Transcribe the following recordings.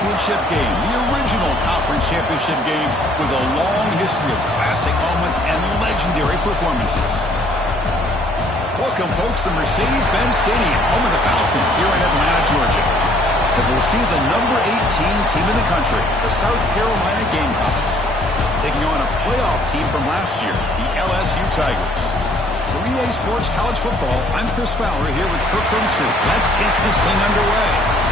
championship game, the original conference championship game with a long history of classic moments and legendary performances. Welcome, folks, to Mercedes-Benz Stadium, home of the Falcons here in Atlanta, Georgia. As we'll see the number 18 team in the country, the South Carolina Gamecocks, taking on a playoff team from last year, the LSU Tigers. For EA Sports College Football, I'm Chris Fowler here with Kirk Rumster. Let's get this thing underway.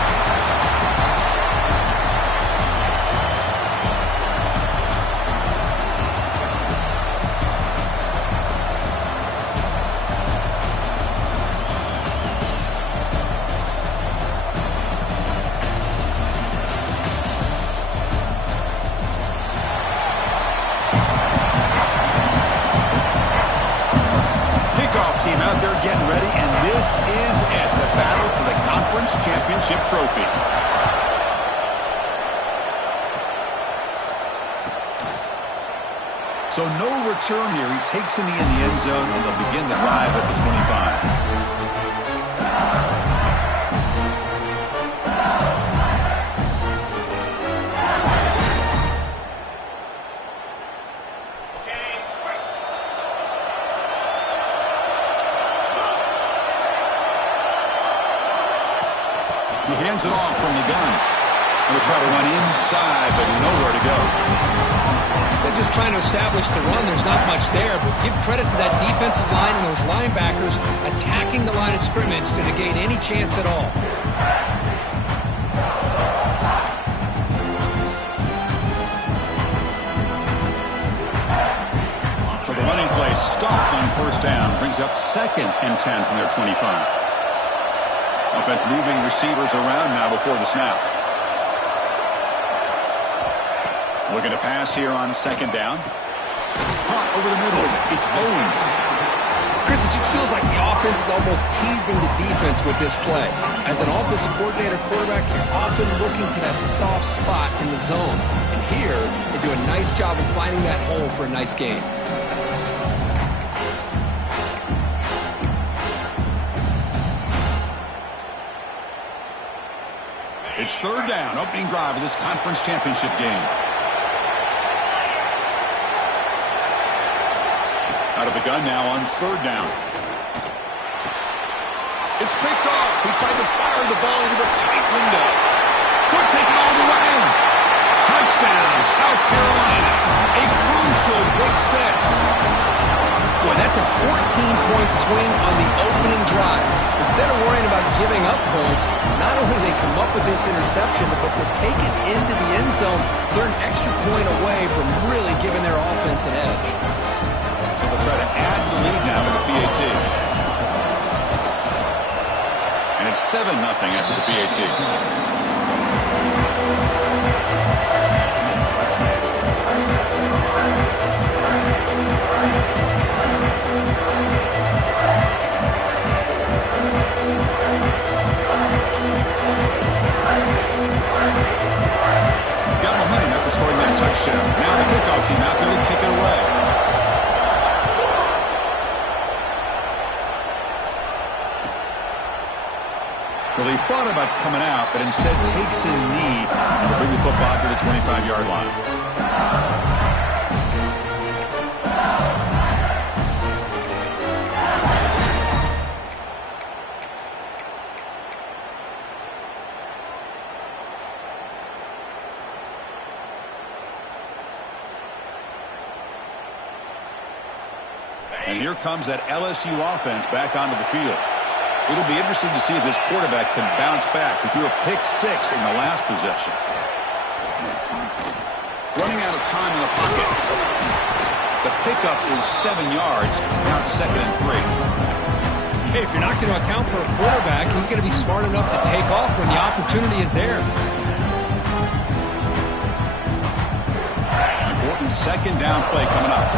Team out there getting ready, and this is it, the battle for the conference championship trophy. So no return here. He takes it in the end zone, and they'll begin the drive at the 25. He hands it off from the gun. He'll try to run inside, but nowhere to go. They're just trying to establish the run. There's not much there, but give credit to that defensive line and those linebackers attacking the line of scrimmage to negate any chance at all. So the running play stopped on first down. Brings up 2nd and 10 from their 25. Offense moving receivers around now before the snap. Looking to pass here on 2nd down. Caught over the middle. It's Owens. Chris, it just feels like the offense is almost teasing the defense with this play. As an offensive coordinator quarterback, you're often looking for that soft spot in the zone. And here, they do a nice job of finding that hole for a nice game. It's 3rd down, opening drive of this conference championship game. Out of the gun now on 3rd down. It's picked off. He tried to fire the ball into a tight window. Could take it all the way. Touchdown, South Carolina. A crucial Big Six. Boy, that's a 14-point swing on the opening drive. Instead of worrying about giving up points, not only do they come up with this interception, but they take it into the end zone. They're an extra point away from really giving their offense an edge. So they'll try to add to the lead now with the PAT. And it's 7-0 after the PAT. Got momentum after scoring that touchdown. Now the kickoff team out there to kick it away. Well, he thought about coming out, but instead takes a knee and will bring the football to the 25-yard line. And here comes that LSU offense back onto the field. It'll be interesting to see if this quarterback can bounce back. He threw a pick-6 in the last possession. Running out of time in the pocket. The pickup is 7 yards. Now it's 2nd and 3. Hey, if you're not going to account for a quarterback, he's going to be smart enough to take off when the opportunity is there. Important 2nd down play coming up.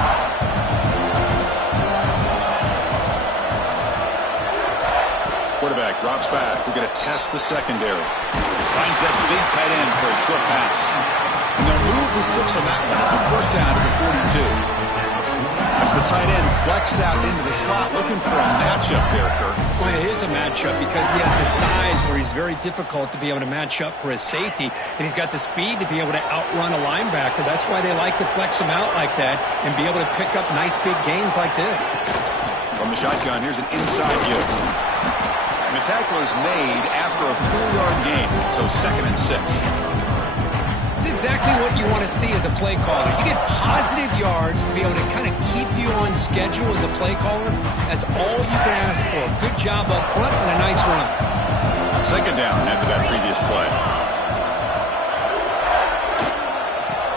Quarterback drops back. We're going to test the secondary. Finds that big tight end for a short pass. And they'll move the 6 on that one. It's a 1st down to the 42. As the tight end flex out into the slot, looking for a matchup there, Kirk. Well, it is a matchup because he has the size where he's very difficult to be able to match up for his safety, and he's got the speed to be able to outrun a linebacker. That's why they like to flex him out like that and be able to pick up nice big gains like this. From the shotgun, here's an inside view. And the tackle is made after a 4-yard gain, so 2nd and 6. It's exactly what you want to see as a play caller. You get positive yards to be able to kind of keep you on schedule as a play caller. That's all you can ask for. Good job up front and a nice run. 2nd down after that previous play.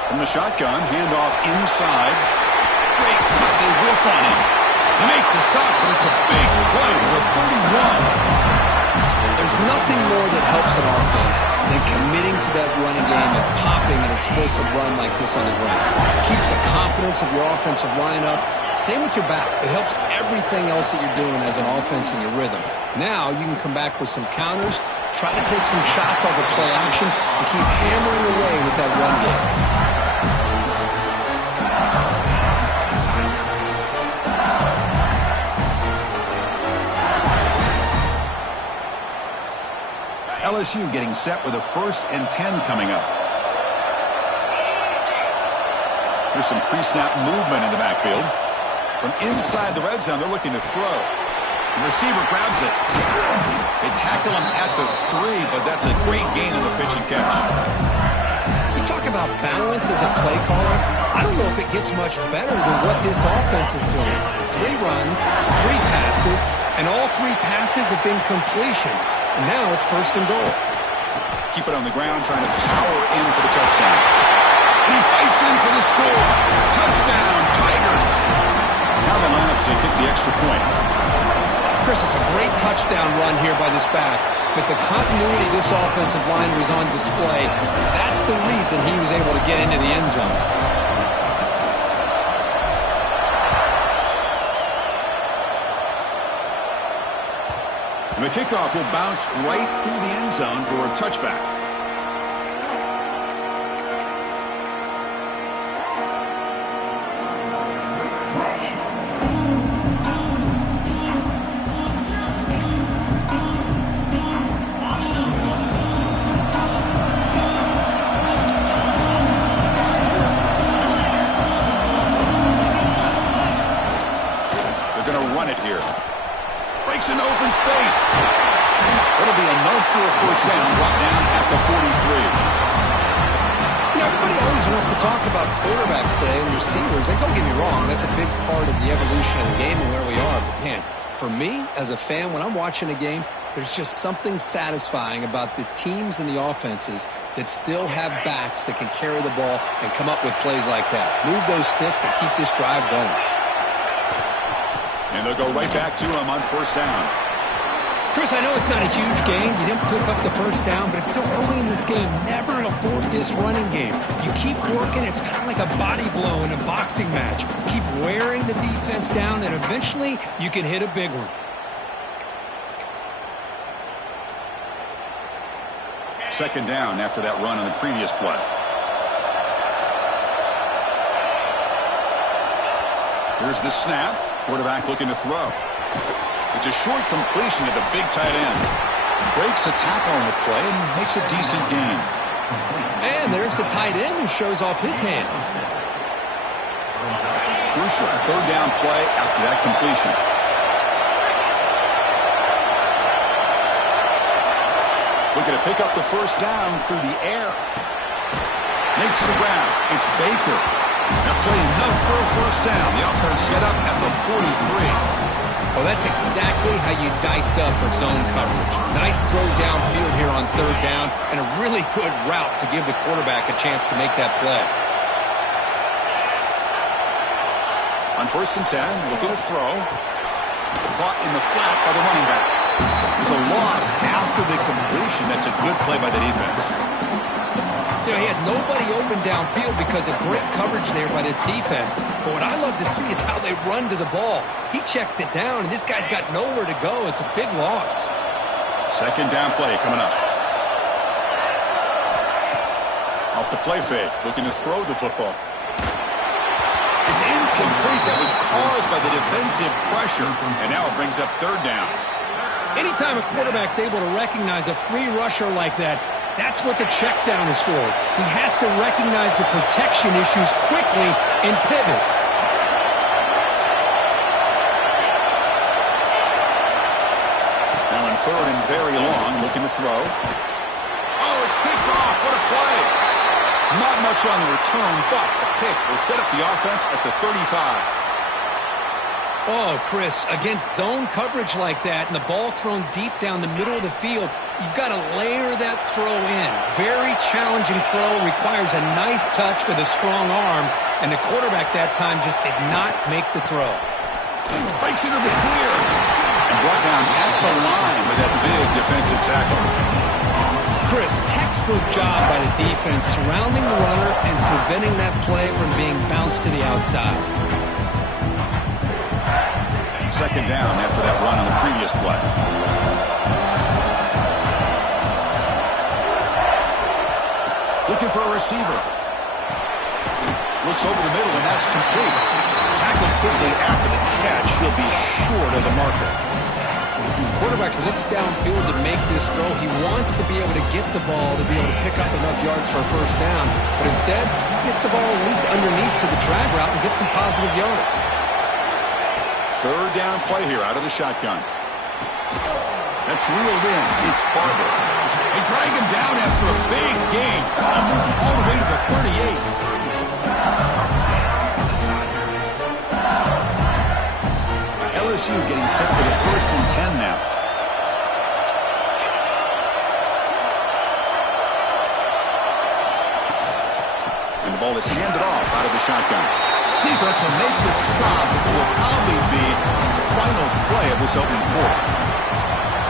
From the shotgun, handoff inside. Great cut, they whiff on him. They make the stop, but it's a big play with 31. There's nothing more that helps an offense than committing to that running game and popping an explosive run like this on the ground. It keeps the confidence of your offensive line up. Same with your back. It helps everything else that you're doing as an offense in your rhythm. Now you can come back with some counters, try to take some shots off of play action, and keep hammering away with that run game. LSU getting set with a 1st and 10 coming up. There's some pre-snap movement in the backfield. From inside the red zone, they're looking to throw. The receiver grabs it. They tackle him at the 3, but that's a great gain on the pitch and catch. You talk about balance as a play caller. I don't know if it gets much better than what this offense is doing. 3 runs, 3 passes, and all 3 passes have been completions. And now it's 1st and goal. Keep it on the ground, trying to power in for the touchdown. And he fights in for the score. Touchdown, Tigers. Now they line up to kick the extra point. Chris, it's a great touchdown run here by this back, but the continuity of this offensive line was on display. That's the reason he was able to get into the end zone. The kickoff will bounce right through the end zone for a touchback. They're going to run it here. Breaks an open space. That'll be enough for a 1st down, brought down at the 43. You know, everybody always wants to talk about quarterbacks today and receivers, and don't get me wrong, that's a big part of the evolution of the game and where we are. But man, for me, as a fan, when I'm watching a game, there's just something satisfying about the teams and the offenses that still have backs that can carry the ball and come up with plays like that. Move those sticks and keep this drive going. And they'll go right back to him on 1st down. Chris, I know it's not a huge gain. You didn't pick up the 1st down, but it's still early in this game. Never abort this running game. You keep working. It's kind of like a body blow in a boxing match. Keep wearing the defense down, and eventually you can hit a big one. Second down after that run on the previous play. Here's the snap. Quarterback looking to throw. It's a short completion to the big tight end. Breaks a tackle on the play and makes a decent gain. And there's the tight end who shows off his hands. Crucial 3rd down play after that completion. Looking to pick up the 1st down through the air. Makes the grab. It's Baker. That play enough for a 1st down. The offense set up at the 43. Well, that's exactly how you dice up a zone coverage. Nice throw downfield here on 3rd down, and a really good route to give the quarterback a chance to make that play. On 1st and 10, looking to throw. Caught in the flat by the running back. There's a loss after the completion. That's a good play by the defense. You know, he had nobody open downfield because of great coverage there by this defense. But what I love to see is how they run to the ball. He checks it down, and this guy's got nowhere to go. It's a big loss. 2nd down play coming up. Off the play fake, looking to throw the football. It's incomplete. That was caused by the defensive pressure. And now it brings up third down. Anytime a quarterback's able to recognize a free rusher like that, that's what the check down is for. He has to recognize the protection issues quickly and pivot. Now in third and very long, looking to throw. Oh, it's picked off. What a play. Not much on the return, but the pick will set up the offense at the 35. Oh, Chris, against zone coverage like that and the ball thrown deep down the middle of the field, you've got to layer that throw in. Very challenging throw, requires a nice touch with a strong arm, and the quarterback that time just did not make the throw. Breaks into the clear and brought down at the line with that big defensive tackle. Chris, textbook job by the defense surrounding the runner and preventing that play from being bounced to the outside. Second down after that run on the previous play. Looking for a receiver. Looks over the middle, and that's complete. Tackled quickly after the catch. He'll be short of the marker. Quarterback looks downfield to make this throw. He wants to be able to get the ball to be able to pick up enough yards for a first down. But instead, he gets the ball at least underneath to the drag route and gets some positive yards. Third down play here out of the shotgun. That's reeled in. It's Barber. They drag him down after a big gain. I'll move all the way to the 38. LSU getting set for the 1st and 10 now. And the ball is handed off out of the shotgun. Defense will make the stop, but will probably be the final play of this opening quarter.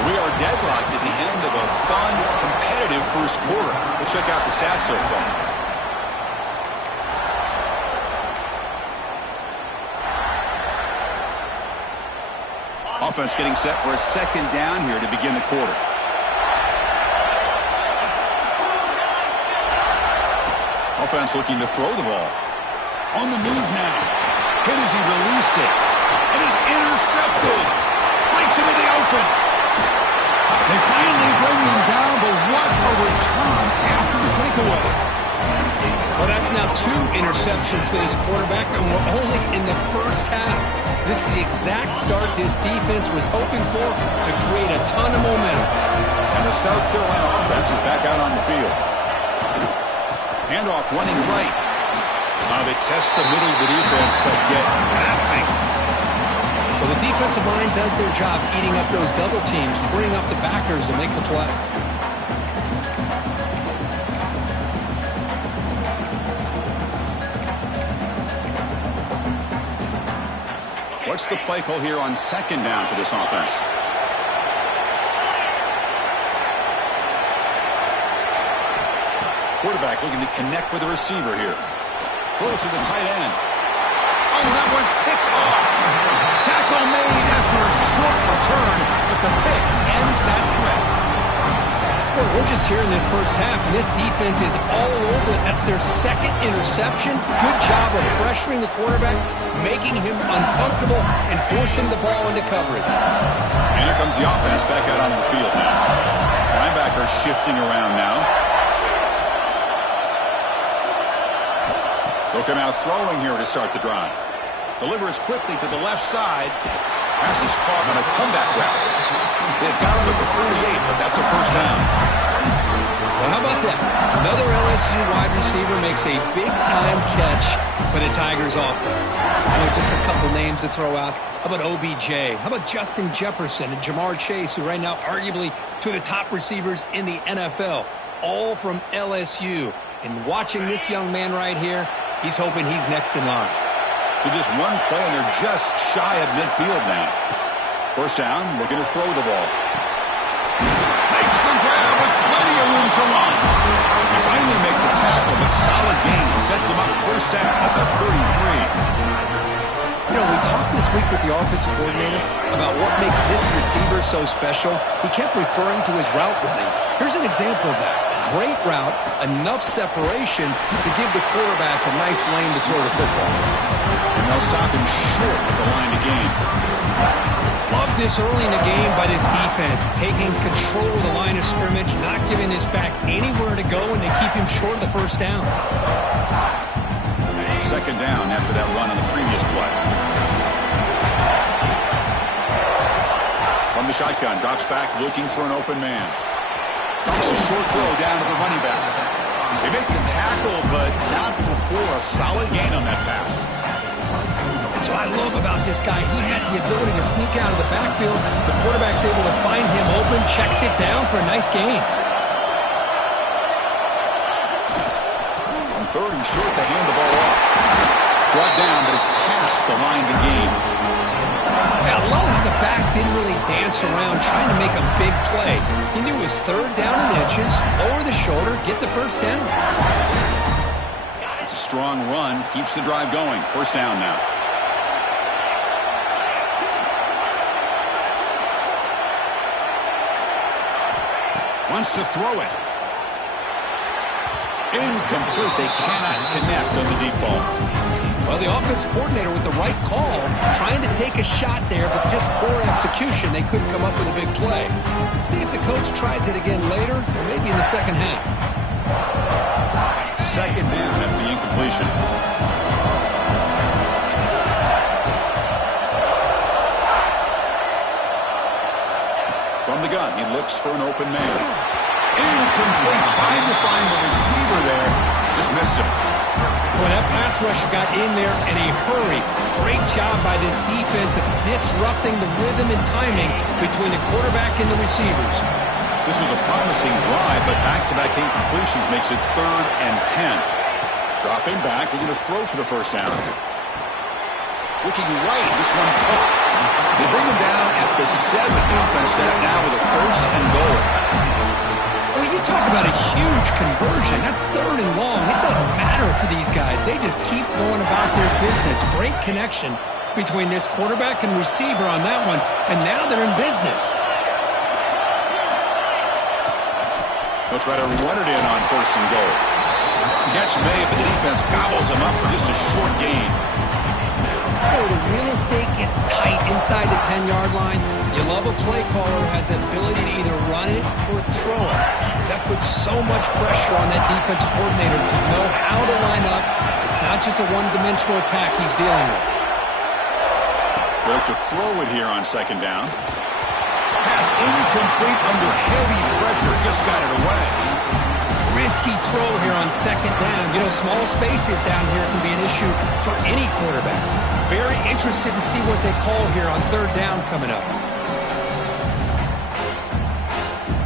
We are deadlocked at the end of a fun, competitive first quarter. We'll check out the stats so far. Offense getting set for a second down here to begin the quarter. Offense looking to throw the ball. On the move now. Hit as he released it. It is intercepted. Breaks into the open. They finally bring him down, but what a return after the takeaway. Well, that's now 2 interceptions for this quarterback, and we're only in the first half. This is the exact start this defense was hoping for to create a ton of momentum. And the South Carolina offense is back out on the field. Handoff running right. They test the middle of the defense, but get nothing. Well, the defensive line does their job eating up those double teams, freeing up the backers to make the play. What's the play call here on second down for this offense? Quarterback looking to connect with the receiver here. Close to the tight end. Oh, that one's picked off. Tackle made after a short return, but the pick ends that threat. Well, we're just here in this first half, and this defense is all over it. That's their second interception. Good job of pressuring the quarterback, making him uncomfortable, and forcing the ball into coverage. And here comes the offense back out on the field now. Linebacker shifting around now. They'll come out throwing here to start the drive. Delivers quickly to the left side. Pass is caught on a comeback route. They've got him at the 48, but that's a first down. Well, how about that? Another LSU wide receiver makes a big-time catch for the Tigers offense. I know just a couple names to throw out. How about OBJ? How about Justin Jefferson and Jamar Chase, who right now arguably two of the top receivers in the NFL, all from LSU. And watching this young man right here, he's hoping he's next in line. So just one play, and they're just shy of midfield now. First down, looking to throw the ball. Makes the grab with plenty of room to run. They finally make the tackle, but solid gain sets him up first down at the 33. You know, we talked this week with the offensive coordinator about what makes this receiver so special. He kept referring to his route running. Here's an example of that. Great route, enough separation to give the quarterback a nice lane to throw the football. And they'll stop him short of the line to gain. Love this early in the game by this defense, taking control of the line of scrimmage, not giving this back anywhere to go, and they keep him short of the first down. Second down after that run on the previous play. From the shotgun, drops back looking for an open man. Drops a short throw down to the running back. They make the tackle, but not before a solid gain on that pass. That's what I love about this guy. He has the ability to sneak out of the backfield. The quarterback's able to find him open, checks it down for a nice gain. On third and short, they hand the ball off. Brought down, but it's past the line to gain. I love how the back didn't really dance around trying to make a big play. He knew his third down in inches, lower the shoulder, get the first down. It's a strong run, keeps the drive going. First down now. Wants to throw it. Incomplete. They cannot connect on the deep ball. Well, the offense coordinator with the right call, trying to take a shot there, but just poor execution. They couldn't come up with a big play. Let's see if the coach tries it again later, or maybe in the second half. Second down after the incompletion. From the gun, he looks for an open man. Incomplete, trying to find the receiver there. Just missed him. Well, that pass rush got in there in a hurry. Great job by this defense of disrupting the rhythm and timing between the quarterback and the receivers. This was a promising drive, but back-to-back incompletions makes it 3rd and 10. Dropping back, looking to throw for the first down. Looking right, this one caught. They bring him down at the 7. Offense set up now with a 1st and goal. Well, you talk about a huge conversion. That's 3rd and long. It doesn't matter for these guys. They just keep going about their business. Great connection between this quarterback and receiver on that one, and now they're in business. They'll try to run it in on 1st and goal. Catch made, but the defense gobbles him up for just a short gain. Oh, the real estate gets tight inside the 10-yard line. You love a play caller who has the ability to either run it or throw it. Because that puts so much pressure on that defensive coordinator to know how to line up. It's not just a one-dimensional attack he's dealing with. They look to throw it here on 2nd down. Pass incomplete under heavy pressure. Just got it away. Risky throw here on 2nd down. You know, small spaces down here can be an issue for any quarterback. Very interested to see what they call here on 3rd down coming up.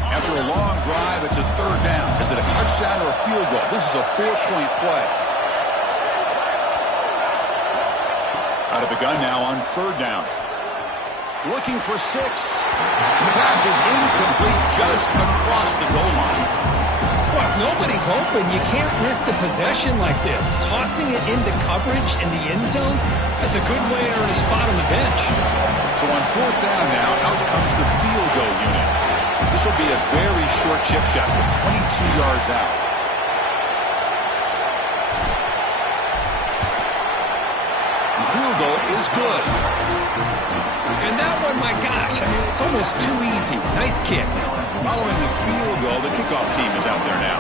After a long drive, it's a 3rd down. Is it a touchdown or a field goal? This is a 4-point play. Out of the gun now on 3rd down. Looking for 6. And the pass is incomplete just across the goal line. Well, if nobody's open, you can't risk the possession like this. Tossing it into coverage in the end zone, that's a good way to earn a spot on the bench. So on 4th down now, out comes the field goal unit. This will be a very short chip shot with 22 yards out. The field goal is good. And that one, my gosh, I mean, it's almost too easy. Nice kick. Following the field goal, the kickoff team is out there now.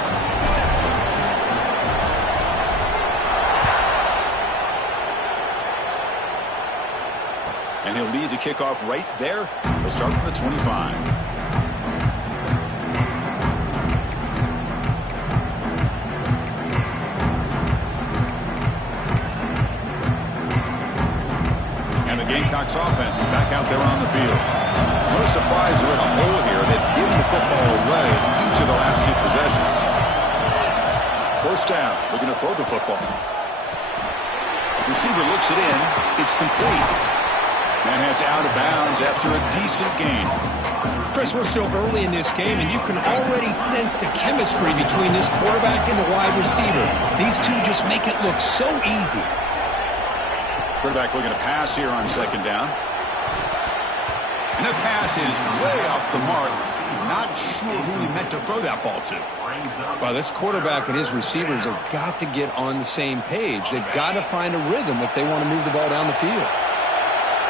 And he'll lead the kickoff right there. He'll start from the 25. Gamecocks offense is back out there on the field. No surprise they're in a hole here. They've given the football away in each of the last 2 possessions. 1st down, looking to throw the football. The receiver looks it in. It's complete. And heads out of bounds after a decent gain. Chris, we're still early in this game, and you can already sense the chemistry between this quarterback and the wide receiver. These two just make it look so easy. Quarterback looking to pass here on second down. And the pass is way off the mark. Not sure who he meant to throw that ball to. Well, this quarterback and his receivers have got to get on the same page. They've got to find a rhythm if they want to move the ball down the field.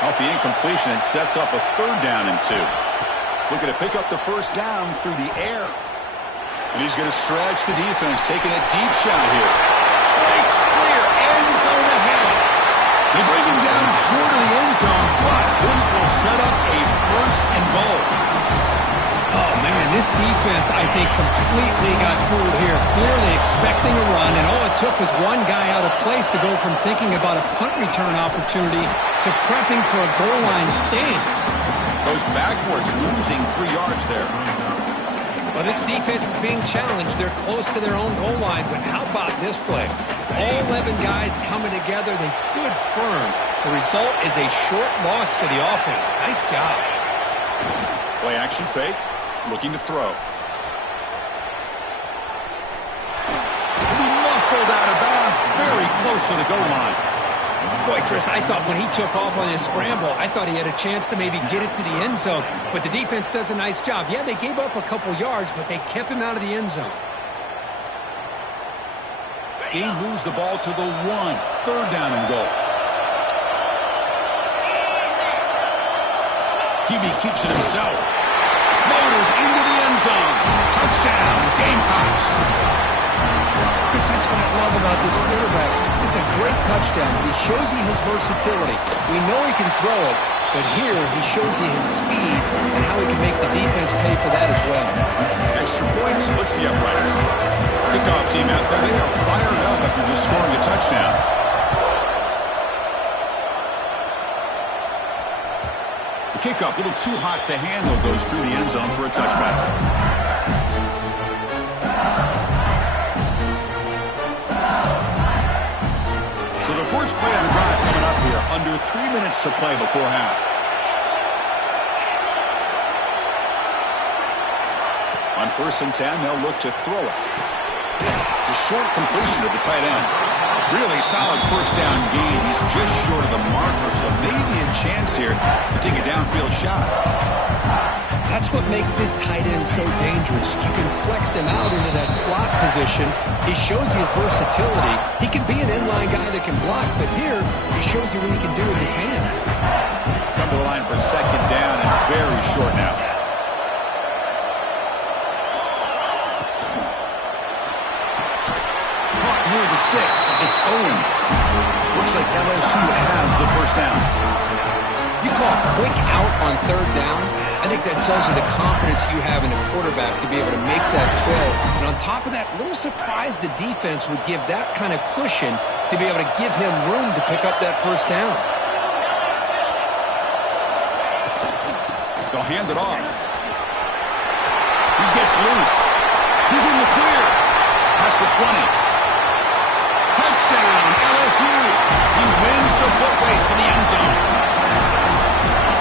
Off the incompletion, it sets up a 3rd down and 2. Looking to pick up the first down through the air. And he's going to stretch the defense, taking a deep shot here. Breaks clear, end zone ahead. They bring him down short of the end zone, but this will set up a 1st and goal. Oh, man, this defense, I think, completely got fooled here. Clearly expecting a run, and all it took was one guy out of place to go from thinking about a punt return opportunity to prepping for a goal line stand. Goes backwards, losing 3 yards there. Well, this defense is being challenged. They're close to their own goal line, but how about this play? All 11 guys coming together. They stood firm. The result is a short loss for the offense. Nice job. Play action fake. Looking to throw. He muscled out of bounds very close to the goal line. Boy, Chris, I thought when he took off on his scramble, I thought he had a chance to maybe get it to the end zone. But the defense does a nice job. Yeah, they gave up a couple yards, but they kept him out of the end zone. He moves the ball to the 1. 3rd down and goal. Hebe keeps it himself. Motors into the end zone. Touchdown, Gamecocks. Chris, that's what I love about this quarterback. It's a great touchdown. He shows you his versatility. We know he can throw it, but here he shows you his speed and how he can make the defense pay for that as well. Extra point splits the uprights. Kickoff team out there, they are fired up after just scoring a touchdown. The kickoff a little too hot to handle, goes through the end zone for a touchback. So the first play of the drive coming up here, under 3 minutes to play before half. On 1st and 10, they'll look to throw it. The short completion of the tight end. Really solid 1st down gain. He's just short of the marker, so maybe a chance here to take a downfield shot. That's what makes this tight end so dangerous. You can flex him out into that slot position. He shows you his versatility. He can be an inline guy that can block, but here he shows you what he can do with his hands. Come to the line for 2nd down and very short now. Caught near the sticks. It's Owens. Looks like LSU has the 1st down. You call a quick out on 3rd down. I think that tells you the confidence you have in a quarterback to be able to make that throw. And on top of that, a little surprised the defense would give that kind of cushion to be able to give him room to pick up that 1st down. They'll hand it off. He gets loose. He's in the clear. Past the 20. Touchdown, LSU. He wins the foot race to the end zone.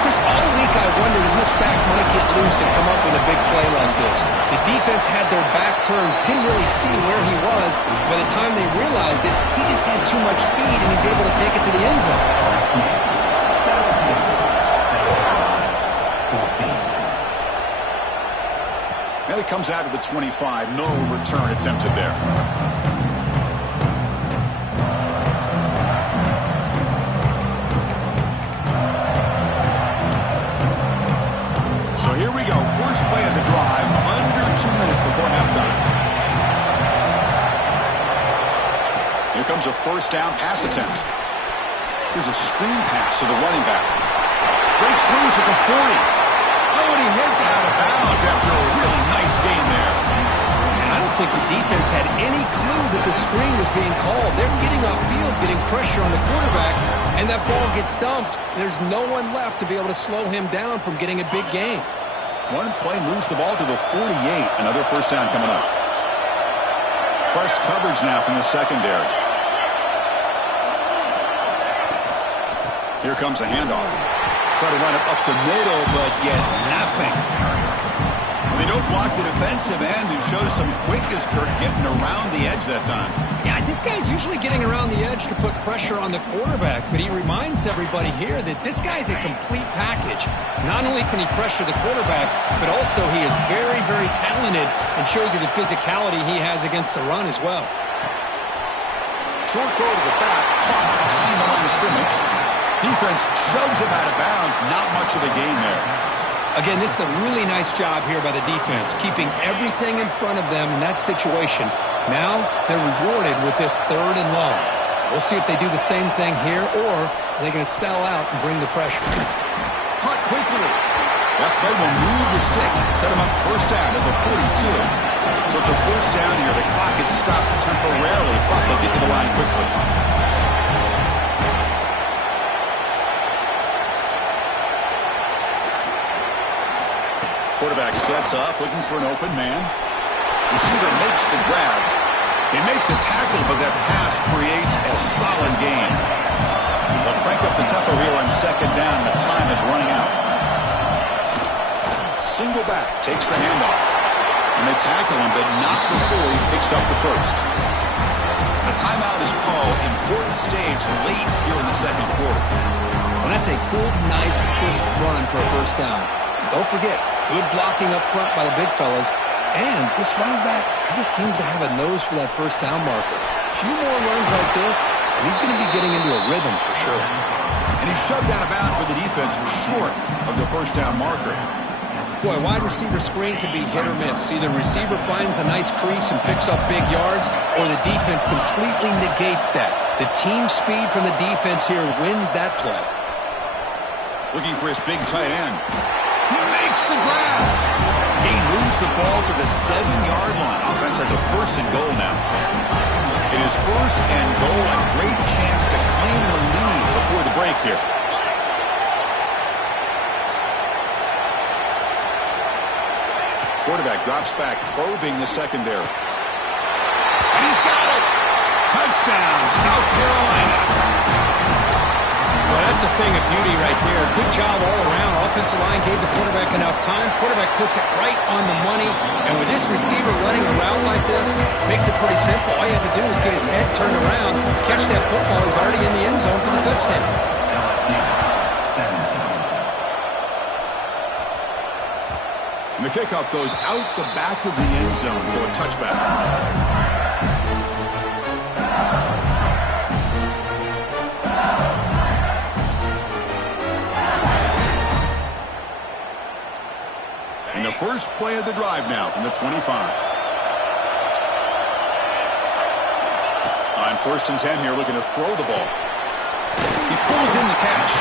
Chris, all week I wondered if this back might get loose and come up with a big play like this. The defense had their back turned, couldn't really see where he was. By the time they realized it, he just had too much speed, and he's able to take it to the end zone. And it comes out to the 25. No return attempted there. Here we go. First play of the drive, under 2 minutes before halftime. Here comes a 1st down pass attempt. Here's a screen pass to the running back. Breaks loose at the 40. Oh, and he heads out of bounds after a really nice gain there. And I don't think the defense had any clue that the screen was being called. They're getting off field, getting pressure on the quarterback, and that ball gets dumped. There's no one left to be able to slow him down from getting a big gain. One play moves the ball to the 48. Another 1st down coming up. Press coverage now from the secondary. Here comes a handoff. Try to run it up the middle, but get nothing. They don't block the defensive end, who shows some quickness, Kirk, getting around the edge that time. Yeah, this guy's usually getting around the edge to put pressure on the quarterback, but he reminds everybody here that this guy's a complete package. Not only can he pressure the quarterback, but also he is very, very talented and shows you the physicality he has against the run as well. Short throw to the back, caught behind the line of scrimmage. Defense shoves him out of bounds. Not much of a gain there. Again, this is a really nice job here by the defense, keeping everything in front of them in that situation. Now they're rewarded with this 3rd and long. We'll see if they do the same thing here, or are they going to sell out and bring the pressure. Caught quickly. That play will move the sticks, set him up first down at the 42. So it's a first down here. The clock is stopped temporarily, but they'll get to the line quickly. Quarterback sets up, looking for an open man. Receiver makes the grab. They make the tackle, but that pass creates a solid gain. They'll crank up the tempo here on 2nd down. The time is running out. Single back, takes the handoff. And they tackle him, but not before he picks up the first. A timeout is called. Important stage late here in the 2nd quarter. Well, that's a good, nice, crisp run for a first down. Don't forget, good blocking up front by the big fellas. And this running back, he just seems to have a nose for that first down marker. A few more runs like this, and he's going to be getting into a rhythm for sure. And he's shoved out of bounds by the defense short of the first down marker. Boy, wide receiver screen can be hit or miss. Either receiver finds a nice crease and picks up big yards, or the defense completely negates that. The team speed from the defense here wins that play. Looking for his big tight end. He makes the grab. He moves the ball to the 7-yard line. Offense has a 1st and goal now. It is 1st and goal. A great chance to claim the lead before the break here. Quarterback drops back, probing the secondary. And he's got it. Touchdown, South Carolina. Well, that's a thing of beauty right there. Good job all around. Offensive line gave the quarterback enough time. Quarterback puts it right on the money. And with this receiver running around like this, makes it pretty simple. All you have to do is get his head turned around, catch that football. He's already in the end zone for the touchdown. And the kickoff goes out the back of the end zone, so a touchback. And the first play of the drive now from the 25. On 1st and 10 here, looking to throw the ball. He pulls in the catch.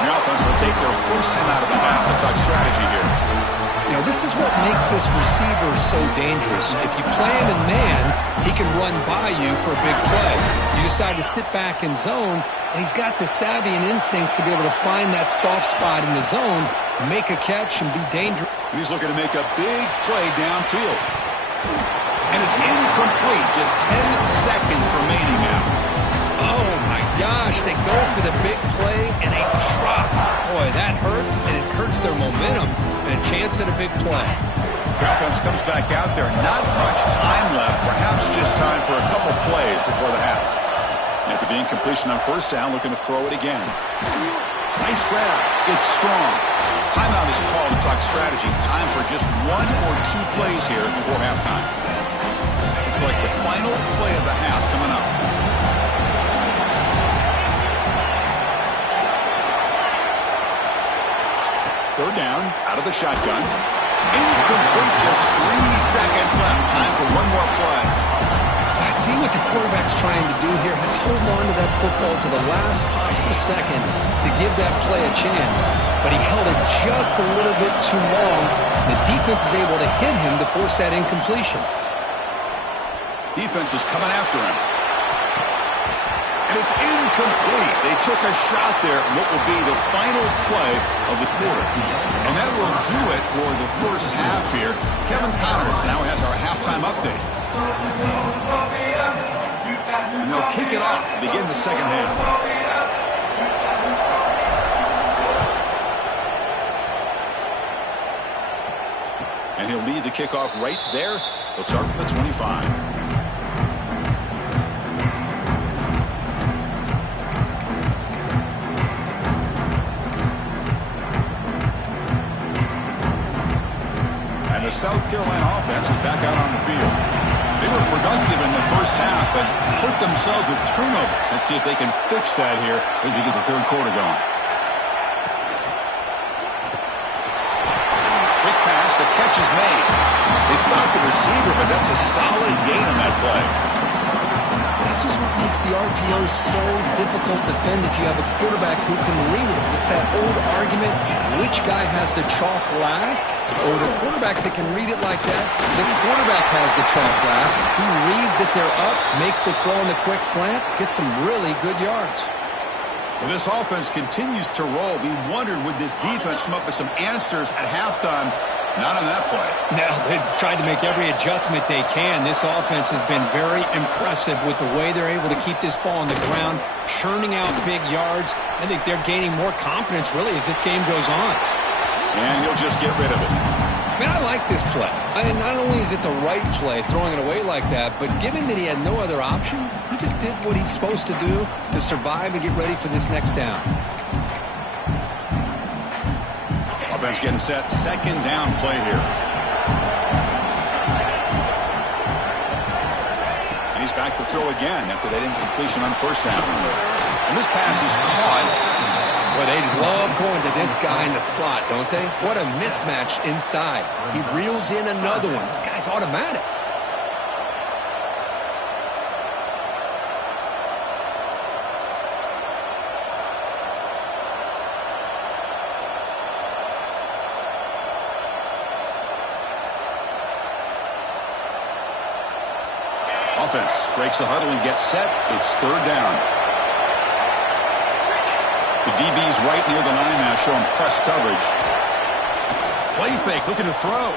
And the offense will take their first time out of the half to talk strategy here. You know, this is what makes this receiver so dangerous. If you play him in man, he can run by you for a big play. You decide to sit back in zone, and he's got the savvy and instincts to be able to find that soft spot in the zone, make a catch, and be dangerous. And he's looking to make a big play downfield. And it's incomplete. Just 10 seconds remaining now. Oh, my gosh. They go for the big play, and they drop. Boy, that hurts, and it hurts their momentum. And a chance at a big play. The offense comes back out there. Not much time left. Perhaps just time for a couple plays before the half. And after the incompletion on 1st down, looking to throw it again. Nice grab. It's strong. Timeout is called to talk strategy. Time for just 1 or 2 plays here before halftime. It's like the final play of the half coming up. Third down, out of the shotgun. Incomplete, just 3 seconds left. Time for one more play. I see what the quarterback's trying to do here. He's holding on to that football to the last possible second to give that play a chance. But he held it just a little bit too long. The defense is able to hit him to force that incompletion. Defense is coming after him. And it's incomplete. They took a shot there in what will be the final play of the quarter. And that will do it for the first half here. Kevin Connors now has our halftime update. And they'll kick it off to begin the second half. And he'll lead the kickoff right there. They'll start from the 25. Carolina offense is back out on the field. They were productive in the first half, but hurt themselves with turnovers. Let's see if they can fix that here as we get the third quarter going. Quick pass, the catch is made. They stopped the receiver, but that's a solid gain on that play. This is what makes the RPO so difficult to defend if you have a quarterback who can read it. It's that old argument, which guy has the chalk last? Or the quarterback that can read it like that? The quarterback has the chalk last. He reads that they're up, makes the throw in the quick slant, gets some really good yards. Well, this offense continues to roll. We wondered, would this defense come up with some answers at halftime? Not on that play. No, they've tried to make every adjustment they can. This offense has been very impressive with the way they're able to keep this ball on the ground, churning out big yards. I think they're gaining more confidence, really, as this game goes on. And he'll just get rid of it. Man, I like this play. Not only is it the right play, throwing it away like that, but given that he had no other option, he just did what he's supposed to do to survive and get ready for this next down. Offense getting set. Second down play here. And he's back to throw again after that incompletion on first down. And this pass is caught. Well, they love going to this guy in the slot, don't they? What a mismatch inside. He reels in another one. This guy's automatic. Offense breaks the huddle and gets set. It's third down. The DB's right near the line now, showing press coverage. Play fake, looking to throw.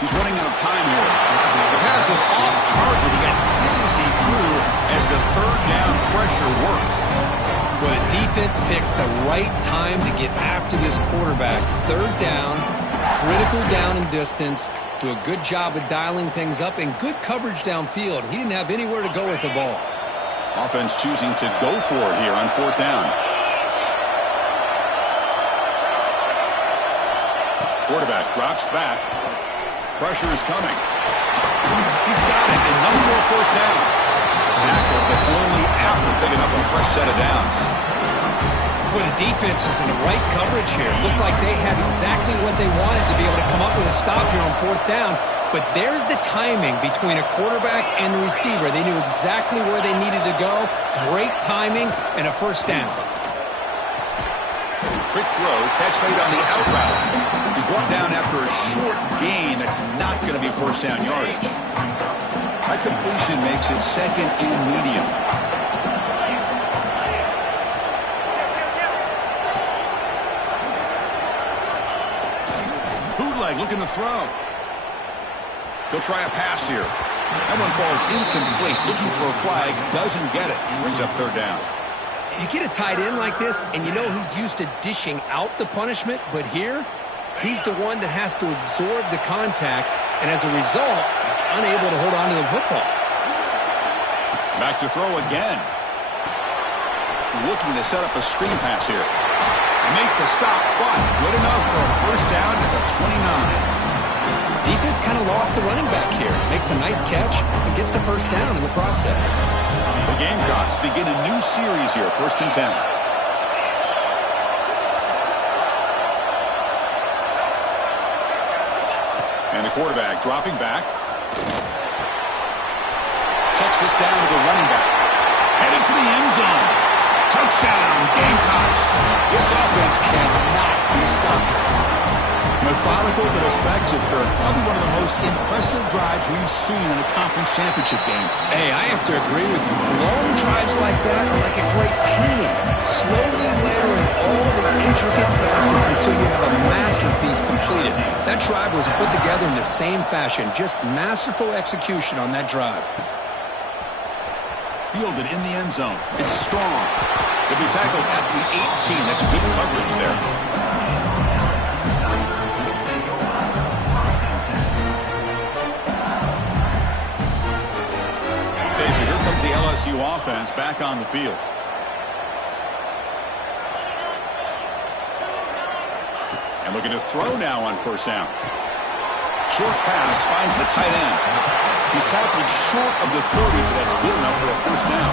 He's running out of time here. The pass is off target. He got hit as he threw as the third down pressure works. Well, the defense picks the right time to get after this quarterback. Third down, critical down and distance. Do a good job of dialing things up and good coverage downfield. He didn't have anywhere to go with the ball. Offense choosing to go for it here on fourth down. Quarterback drops back. Pressure is coming. He's got it, and no for a first down. Tackle, but only after picking up a fresh set of downs. Well, the defense is in the right coverage here. Looked like they had exactly what they wanted to be able to come up with a stop here on fourth down. But there's the timing between a quarterback and the receiver. They knew exactly where they needed to go. Great timing and a first down. Quick throw, catch made on the out route. He's brought down after a short gain. That's not going to be first down yardage. That completion makes it second and medium. Bootleg looking to throw. He'll try a pass here. That one falls incomplete. Looking for a flag, doesn't get it. Brings up third down. You get a tight end like this, and you know he's used to dishing out the punishment, but here, he's the one that has to absorb the contact, and as a result, he's unable to hold on to the football. Back to throw again. Looking to set up a screen pass here. Make the stop, but good enough for a first down at the 29. Defense kind of lost the running back here. Makes a nice catch and gets the first down in the process. The Gamecocks begin a new series here, 1st and 10. And the quarterback dropping back. Checks this down to the running back. Heading for the end zone. Touchdown, Gamecocks. This offense cannot be stopped. Methodical but effective for probably one of the most impressive drives we've seen in a conference championship game. Hey, I have to agree with you. Long drives like that are like a great painting. Slowly layering all the intricate facets until you have a masterpiece completed. That drive was put together in the same fashion. Just masterful execution on that drive. Fielded in the end zone. It's strong. He'll be tackled at the 18. That's good coverage there. So here comes the LSU offense back on the field. And looking to throw now on first down. Short pass finds the tight end. He's tackled short of the 30, but that's good enough for a first down.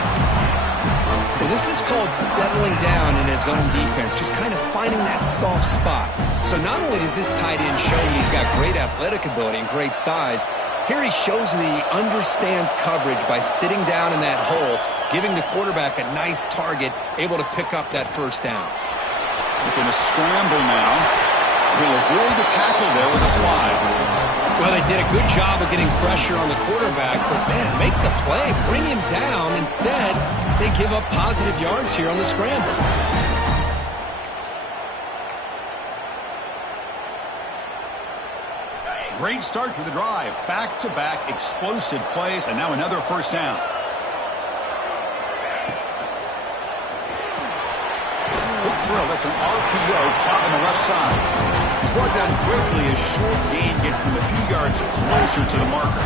Well, this is called settling down in his own defense, just kind of finding that soft spot. So not only does this tight end show he's got great athletic ability and great size, here he shows that he understands coverage by sitting down in that hole, giving the quarterback a nice target, able to pick up that first down. Looking to scramble now. He'll avoid the tackle there with a slide. Well, they did a good job of getting pressure on the quarterback, but, man, make the play, bring him down. Instead, they give up positive yards here on the scramble. Great start to the drive. Back-to-back explosive plays, and now another first down. Quick throw. That's an RPO caught on the left side. He's brought down quickly. A short gain gets them a few yards closer to the marker.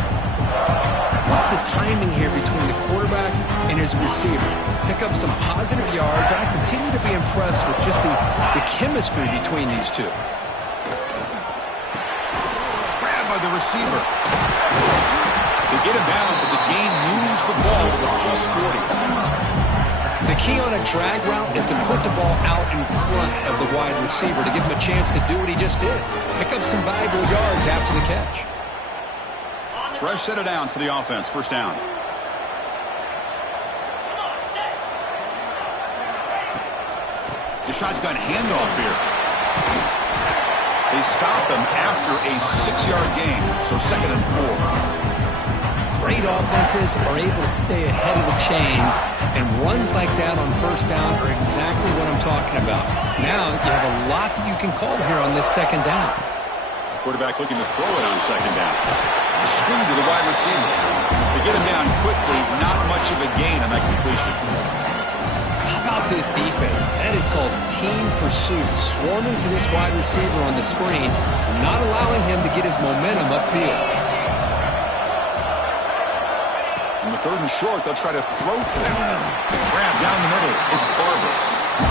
Love the timing here between the quarterback and his receiver. Pick up some positive yards. I continue to be impressed with just the chemistry between these two. Grabbed by the receiver. They get him down, but the gain moves the ball to the +40. The key on a drag route is to put the ball out in front of the wide receiver to give him a chance to do what he just did. Pick up some valuable yards after the catch. Fresh set of downs for the offense. First down. The shotgun handoff here. They stop him after a 6-yard gain, so 2nd and 4. Great offenses are able to stay ahead of the chains, and runs like that on first down are exactly what I'm talking about. Now you have a lot that you can call here on this 2nd down. Quarterback looking to throw it on 2nd down. A screen to the wide receiver. They get him down quickly, not much of a gain on that completion. How about this defense? That is called team pursuit. Swarming to this wide receiver on the screen, not allowing him to get his momentum upfield. On the 3rd and short, they'll try to throw for him. Grab down the middle. It's Barber.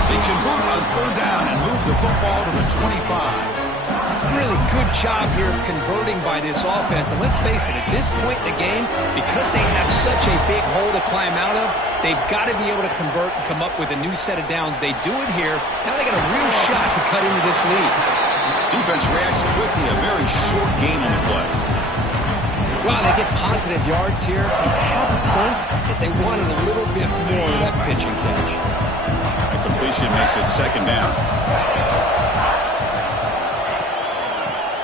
They convert on 3rd down and move the football to the 25. Really good job here of converting by this offense. And let's face it, at this point in the game, because they have such a big hole to climb out of, they've got to be able to convert and come up with a new set of downs. They do it here. Now they got a real shot to cut into this lead. Defense reacts quickly. A very short gain on the play. Well, they get positive yards here. I have a sense that they wanted a little bit more of that pitch and catch. A completion makes it 2nd down.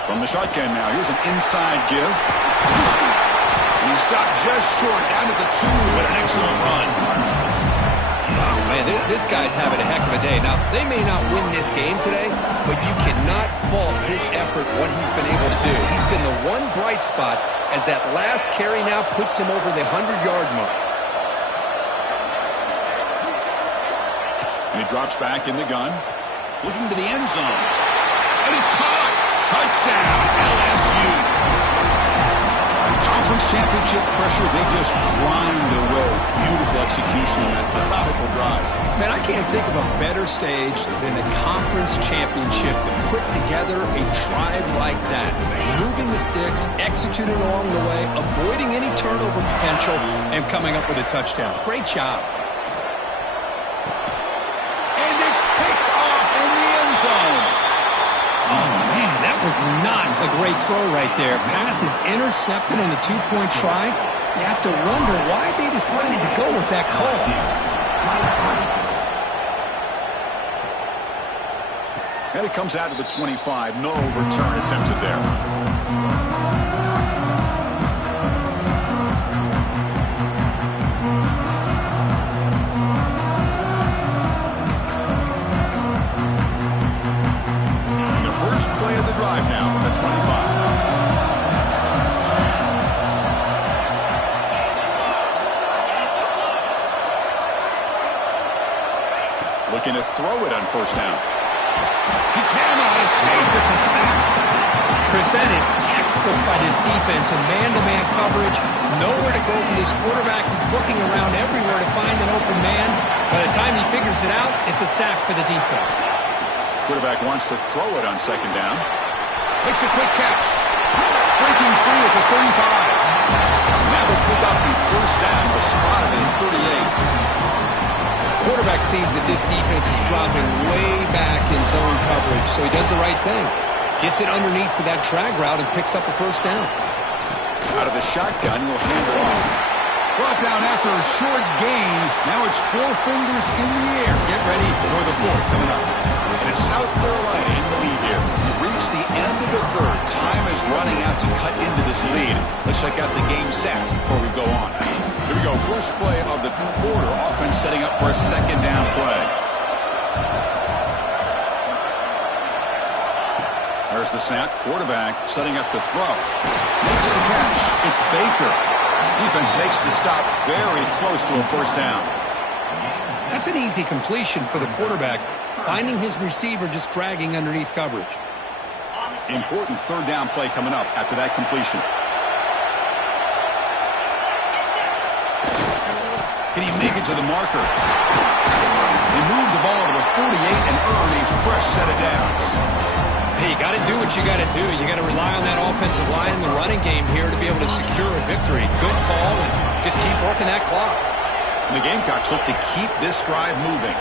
From the shotgun now, here's an inside give. He stopped just short, down at the 2, but an excellent run. Oh, man, this guy's having a heck of a day. Now, they may not win this game today, but you cannot fault his effort, what he's been able to do. He's been the one bright spot as that last carry now puts him over the 100-yard mark. And he drops back in the gun, looking to the end zone. And it's caught! Touchdown, LSU! Conference championship pressure, they just grind away. Beautiful execution on that methodical drive. Man, I can't think of a better stage than the conference championship to put together a drive like that. Moving the sticks, executing along the way, avoiding any turnover potential, and coming up with a touchdown. Great job. And it's picked off in the end zone. Oh, man, that was not a great throw right there. Pass is intercepted on the 2-point try. You have to wonder why they decided to go with that call. And it comes out to the 25. No return attempted there. Play of the drive now from the 25. Looking to throw it on 1st down. He cannot escape. It's a sack. Chris, that is textbook by this defense in man-to-man coverage. Nowhere to go for this quarterback. He's looking around everywhere to find an open man. By the time he figures it out, it's a sack for the defense. Quarterback wants to throw it on 2nd down. Makes a quick catch. breaking free at the 35. That will pick up the first down, was spotted at 38. Quarterback sees that this defense is dropping way back in zone coverage, so he does the right thing. Gets it underneath to that drag route and picks up a first down. Out of the shotgun, he'll hand it off. Brought down after a short gain. Now it's 4 fingers in the air. Get ready for the fourth coming up. And it's South Carolina in the lead here. We've reached the end of the third. Time is running out to cut into this lead. Let's check out the game stats before we go on. Here we go. First play of the quarter. Offense setting up for a second down play. There's the snap. Quarterback setting up the throw. Makes the catch. It's Baker. Defense makes the stop very close to a first down. That's an easy completion for the quarterback, finding his receiver just dragging underneath coverage. Important third down play coming up after that completion. Can he make it to the marker? He moved the ball to the 48 and earned a fresh set of downs. Hey, you got to do what you got to do. You got to rely on that offensive line in the running game here to be able to secure a victory. Good call, and just keep working that clock. And the Gamecocks look to keep this drive moving.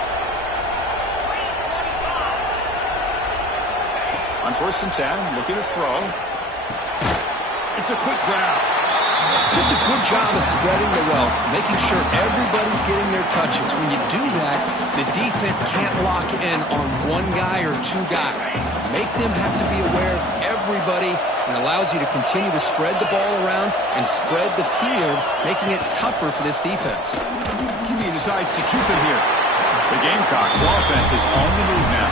On 1st and 10, looking to throw. It's a quick grab. Just a good job of spreading the wealth, making sure everybody's getting their touches. When you do that, the defense can't lock in on one guy or two guys. Make them have to be aware of everybody, and allows you to continue to spread the ball around and spread the field, making it tougher for this defense. He decides to keep it here. The Gamecocks offense is on the move now.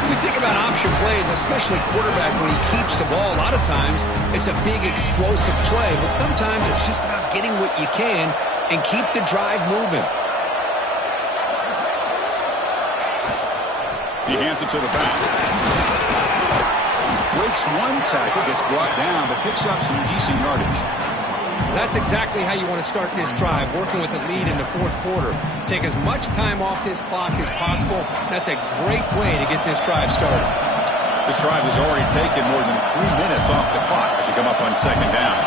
When we think about option plays, especially quarterback, when he keeps the ball, a lot of times it's a big explosive play, but sometimes it's just about getting what you can and keep the drive moving. He hands it to the back. Breaks one tackle, gets brought down, but picks up some decent yardage. That's exactly how you want to start this drive, working with the lead in the fourth quarter. Take as much time off this clock as possible. That's a great way to get this drive started. This drive has already taken more than 3 minutes off the clock as you come up on second down.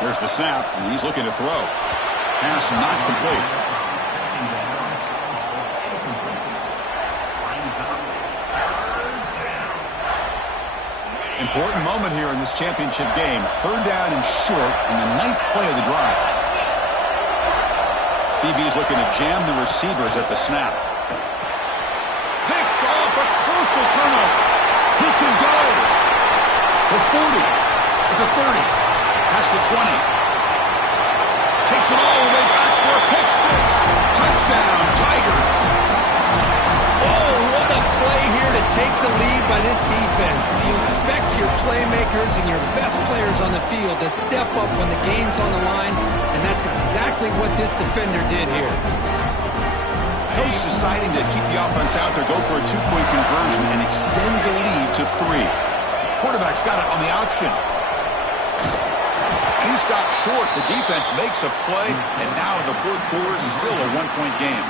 Here's the snap, and he's looking to throw. Pass not complete. Important moment here in this championship game. Third down and short in the 9th play of the drive. DB is looking to jam the receivers at the snap. Picked off, a crucial turnover. He can go. The 40, at the 30, past the 20. Takes it all the way back for a pick six. Touchdown, Tigers. Oh, what a play here to take the lead by this defense. You expect your playmakers and your best players on the field to step up when the game's on the line, and that's exactly what this defender did here. Coach deciding to keep the offense out there, go for a 2-point conversion, and extend the lead to 3. Quarterback's got it on the option. And he stopped short. The defense makes a play, and now in the fourth quarter, still a 1-point game.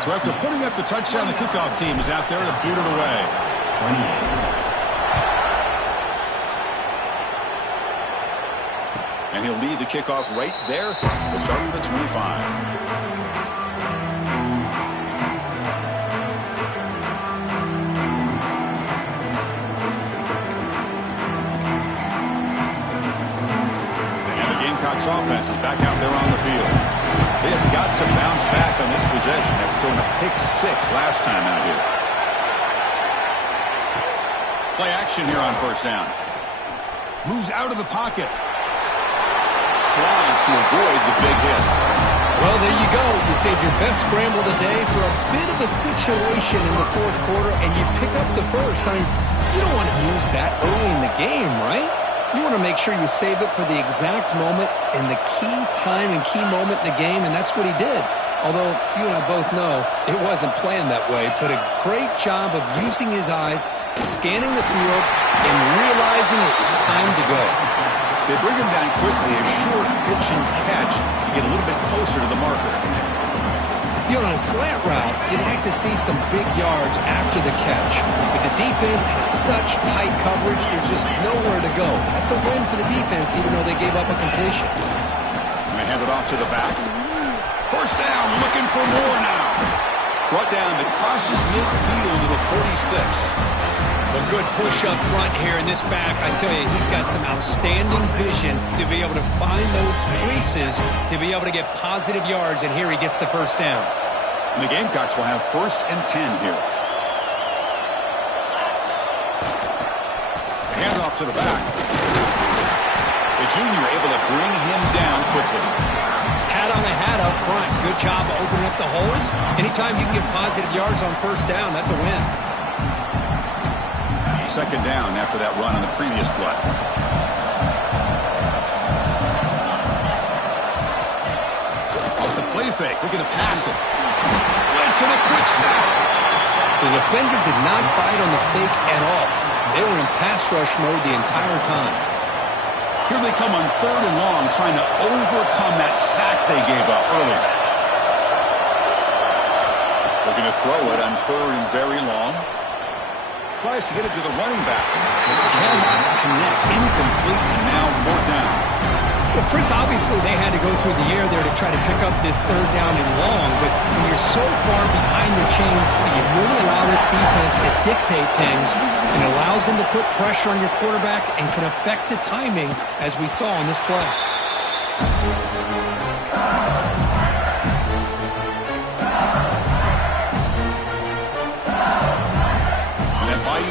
So after putting up the touchdown, the kickoff team is out there to boot it away. 28. And he'll lead the kickoff right there. We'll start with the 25. Offense is back out there on the field. They have got to bounce back on this possession after throwing a pick 6 last time out here. Play action here on first down. Moves out of the pocket. Slides to avoid the big hit. Well, there you go. You save your best scramble today for a bit of a situation in the fourth quarter, and you pick up the first. I mean, you don't want to use that early in the game, right? You want to make sure you save it for the exact moment and the key time and key moment in the game, and that's what he did. Although you and I both know it wasn't planned that way, but a great job of using his eyes, scanning the field, and realizing it was time to go. They bring him down quickly, a short pitch and catch to get a little bit closer to the marker. On a slant route, you'd like to see some big yards after the catch. But the defense has such tight coverage, there's just nowhere to go. That's a win for the defense, even though they gave up a completion. They hand it off to the back. First down, looking for more now. Brought down that crosses midfield to the 46. A good push up front here in this back. I tell you, he's got some outstanding vision to be able to find those creases, to be able to get positive yards, and here he gets the first down. And the Gamecocks will have 1st and 10 here. Hand off to the back. The junior able to bring him down quickly. Hat on a hat up front. Good job of opening up the holes. Anytime you can get positive yards on first down, that's a win. 2nd down after that run on the previous play. Off the play fake, looking to pass it. Blitz and a quick sack. The defender did not bite on the fake at all. They were in pass rush mode the entire time. Here they come on 3rd and long, trying to overcome that sack they gave up earlier. Looking to throw it on 3rd and very long. Tries to get it to the running back. Cannot connect. Incomplete, and now 4th down. Well, Chris, obviously they had to go through the air there to try to pick up this 3rd down and long, but when you're so far behind the chains, you really allow this defense to dictate things, and allows them to put pressure on your quarterback and can affect the timing, as we saw on this play.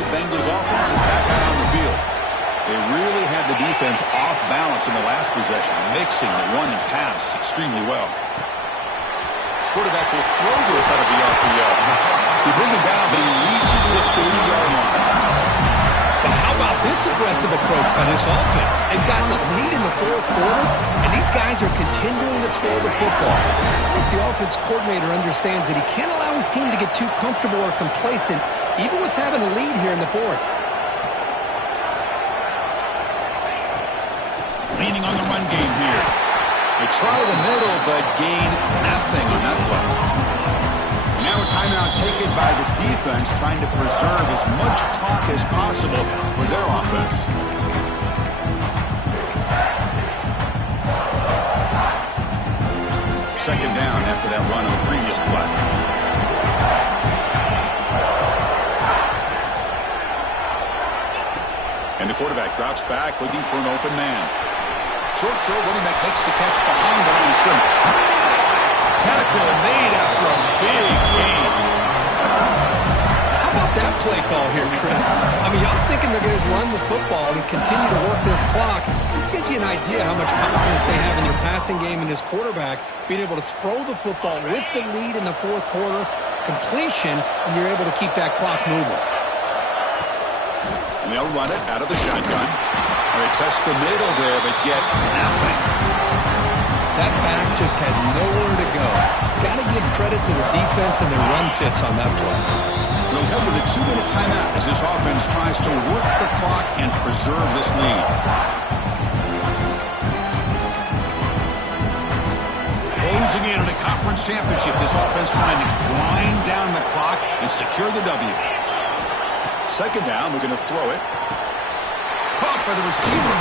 Bengals offense is back out on the field. They really had the defense off balance in the last possession, mixing the run and pass extremely well. Quarterback will throw this out of the RPO. He brings it down, but he reaches the 30-yard line. But how about this aggressive approach by this offense? They've got the lead in the 4th quarter, and these guys are continuing to throw the football. I think the offense coordinator understands that he can't allow his team to get too comfortable or complacent, even with having a lead here in the 4th. Leaning on the run game here. They try the middle, but gain nothing on that play. And now a timeout taken by the defense, trying to preserve as much clock as possible for their offense. Second down after that run on the previous play. And the quarterback drops back, looking for an open man. Short throw, running back makes the catch behind the line of scrimmage. Tackle made after a big gain. How about that play call here, Chris? I mean, I'm thinking they're going to run the football and continue to work this clock. This gives you an idea how much confidence they have in their passing game and this quarterback being able to throw the football with the lead in the 4th quarter, completion, and you're able to keep that clock moving. And they'll run it out of the shotgun. They test the middle there, but get nothing. That back just had nowhere to go. Got to give credit to the defense and their run fits on that play. We'll head to the 2-minute timeout as this offense tries to work the clock and preserve this lead. Closing in on a conference championship, this offense trying to grind down the clock and secure the W. Second down, we're going to throw it. Caught by the receiver.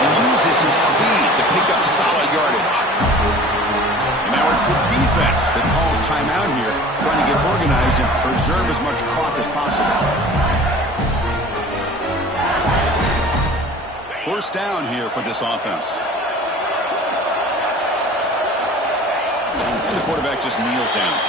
He uses his speed to pick up solid yardage. And now it's the defense that calls timeout here, trying to get organized and preserve as much clock as possible. First down here for this offense. And the quarterback just kneels down.